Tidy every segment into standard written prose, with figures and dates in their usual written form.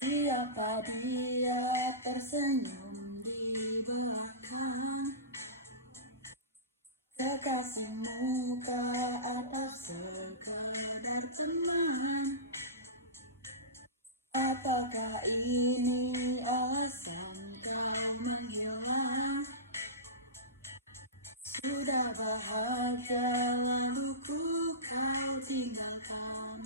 Siapa dia tersenyum di belakang? Kekasih muka atau sekedar teman? Apakah ini alasan kau menghilang? Sudah bahagia lalu kau tinggalkan.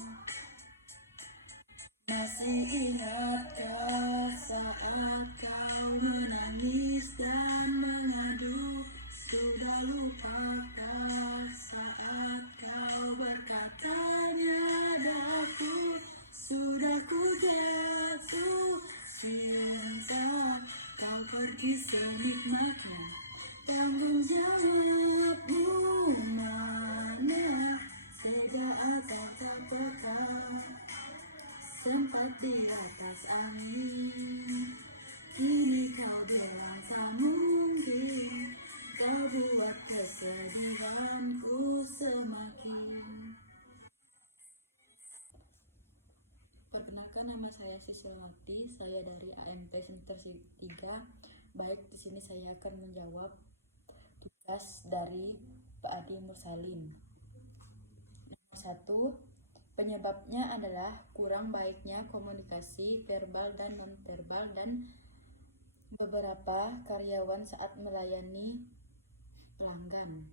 Masih ingatkah saat kau menangis dan mengadu? Sudah lupakah saat kau berkatanya daku? Sudah ku jatuh cinta, kau pergi senikmatnya. Tanggung jawabmu mana? Tega atau tak peka? Sempat di atas angin, kini kau bilang tak mungkin. Kau buat kesedihanku semakin. Perkenalkan, nama saya Siswati, saya dari AMP Semester 3. Baik, di sini saya akan menjawab tugas dari Pak Adi Mursalin. Nomor 1. Penyebabnya adalah kurang baiknya komunikasi verbal dan non-verbal dan beberapa karyawan saat melayani pelanggan.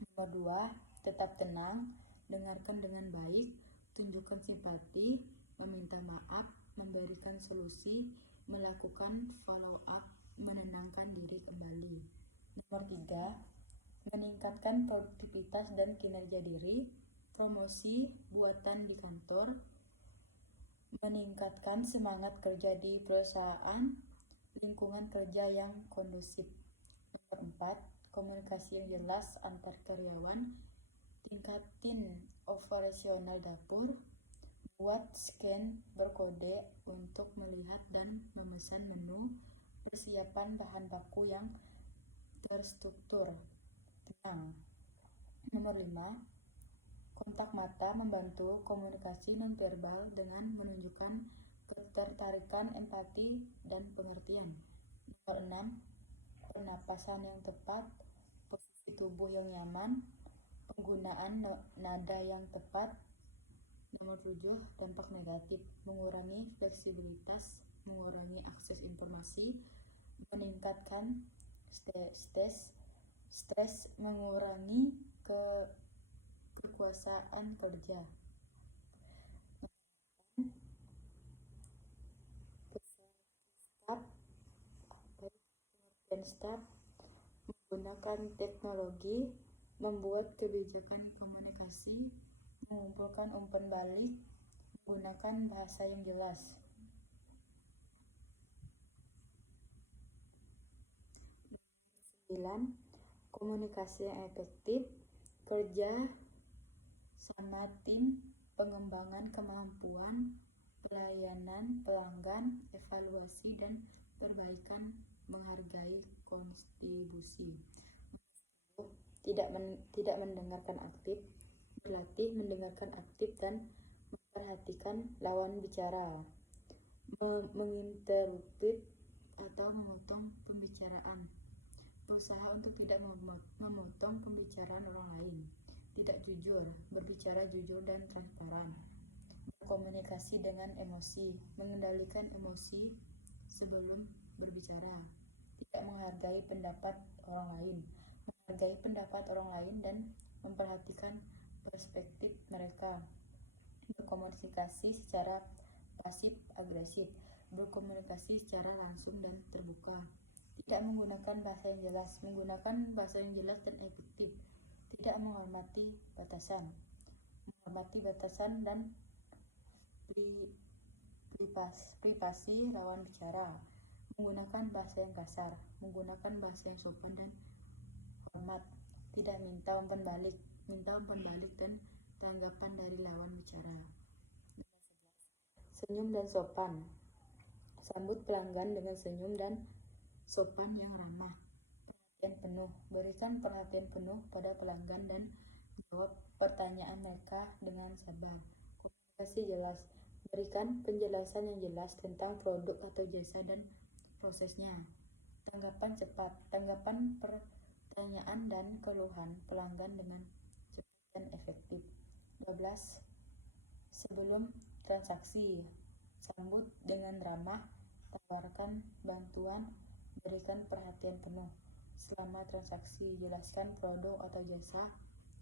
Nomor 2. Tetap tenang, dengarkan dengan baik, tunjukkan simpati, meminta maaf, memberikan solusi, melakukan follow up, menenangkan diri kembali. Nomor 3. Meningkatkan produktivitas dan kinerja diri, promosi buatan di kantor, meningkatkan semangat kerja di perusahaan, lingkungan kerja yang kondusif. Nomor 4. Komunikasi yang jelas antar karyawan, tingkatin operasional dapur, buat scan berkode untuk melihat dan memesan menu, persiapan bahan baku yang terstruktur, tenang. Nomor 5. Kontak mata membantu komunikasi nonverbal dengan menunjukkan ketertarikan, empati, dan pengertian. Nomor 6. Pernapasan yang tepat, posisi tubuh yang nyaman, penggunaan nada yang tepat. Nomor 7. Dampak negatif, mengurangi fleksibilitas, mengurangi akses informasi, meningkatkan stres, mengurangi kekuasaan kerja. Staf menggunakan teknologi, membuat kebijakan komunikasi, mengumpulkan umpan balik, menggunakan bahasa yang jelas. 9. Komunikasi yang efektif, kerja sama tim, pengembangan kemampuan, pelayanan pelanggan, evaluasi dan perbaikan, menghargai kontribusi. Tidak mendengarkan aktif, berlatih mendengarkan aktif dan memperhatikan lawan bicara, menginterupsi atau memotong pembicaraan, berusaha untuk tidak memotong pembicaraan orang lain, tidak jujur, berbicara jujur dan transparan, berkomunikasi dengan emosi, mengendalikan emosi sebelum berbicara, tidak menghargai pendapat orang lain, menghargai pendapat orang lain dan memperhatikan perspektif mereka, berkomunikasi secara pasif agresif, berkomunikasi secara langsung dan terbuka, tidak menggunakan bahasa yang jelas, menggunakan bahasa yang jelas dan efektif, tidak menghormati batasan dan privasi lawan bicara, menggunakan bahasa yang kasar, menggunakan bahasa yang sopan dan hormat, tidak minta umpan balik dan tanggapan dari lawan bicara. Senyum dan sopan, sambut pelanggan dengan senyum dan sopan yang ramah. Perhatian penuh, berikan perhatian penuh pada pelanggan dan jawab pertanyaan mereka dengan sabar. Komunikasi jelas, Berikan penjelasan yang jelas tentang produk atau jasa dan prosesnya. Tanggapan cepat. Tanggapan pertanyaan dan keluhan pelanggan dengan cepat dan efektif. 12. Sebelum transaksi, sambut dengan ramah, tawarkan bantuan, berikan perhatian penuh. Selama transaksi, jelaskan produk atau jasa,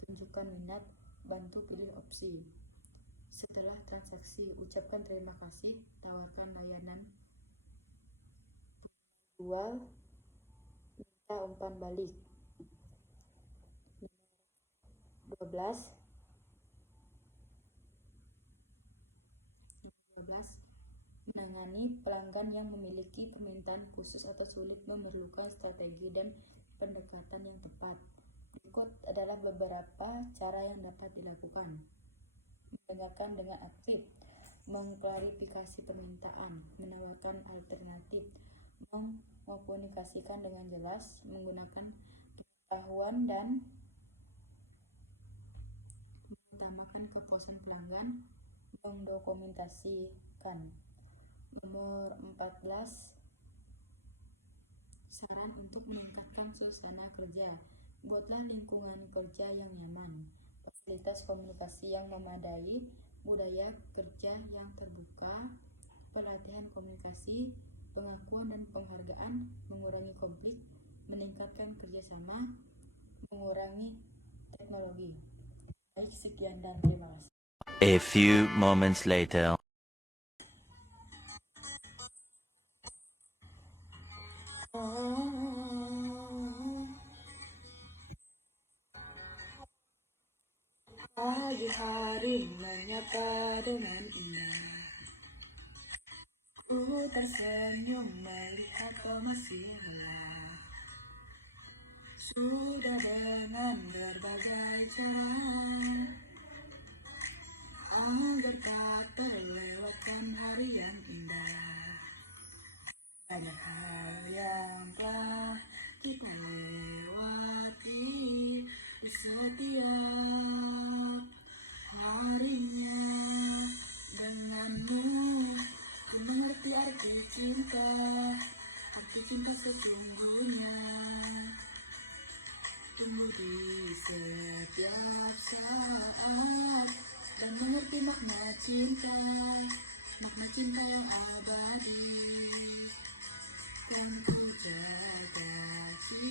tunjukkan minat, bantu pilih opsi. Setelah transaksi, ucapkan terima kasih, tawarkan layanan jual, minta umpan balik. 12. Menangani pelanggan yang memiliki permintaan khusus atau sulit memerlukan strategi dan pendekatan yang tepat. Berikut adalah beberapa cara yang dapat dilakukan. Mendengarkan dengan aktif, mengklarifikasi permintaan, menawarkan alternatif, mengkomunikasikan dengan jelas, menggunakan pengetahuan dan mengutamakan kepuasan pelanggan, mendokumentasikan. Nomor 14. Saran untuk meningkatkan suasana kerja. Buatlah lingkungan kerja yang nyaman, fasilitas komunikasi yang memadai, budaya kerja yang terbuka, pelatihan komunikasi, pengakuan dan penghargaan, mengurangi konflik, meningkatkan kerjasama, mengurangi teknologi. Baik, sekian dan terima kasih. A few moments later. Pagi hari menyapa dengan indah, ku tersenyum melihat kau masih lelah. Sudah dengan berbagai cara agar tak terlewatkan hari yang indah. Banyak hal yang telah kita lewati di setiap harinya. Denganmu ku mengerti arti cinta sesungguhnya. Tumbuh di setiap saat dan mengerti makna cinta yang abadi. Kan ku jaga cinta